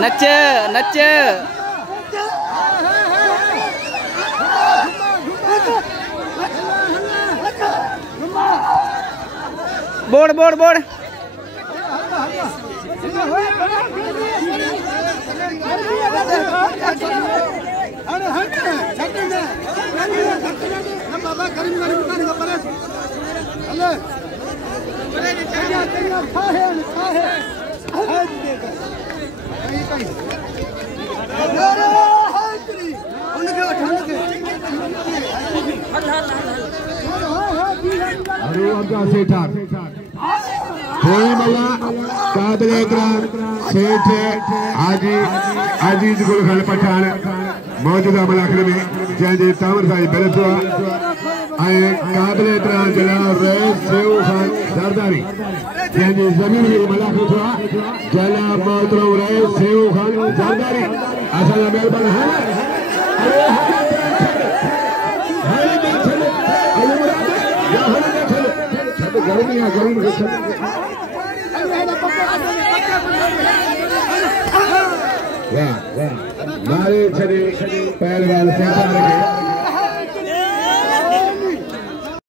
नच नच बोड़ बोड़ बोड़ सेठ हाजी अजीज गुल पठान मौजूदा मलाखड़े में जैसे तामर साई बेलसुआ काबिल एहतराम जनाब रईस सेऊ खान सरदारी जैसे जमीन में मलाखड़ा जनाब मोहतरम रईस सेऊ खान सरदारी असल मेहरबान है मारे छड़े पहलवान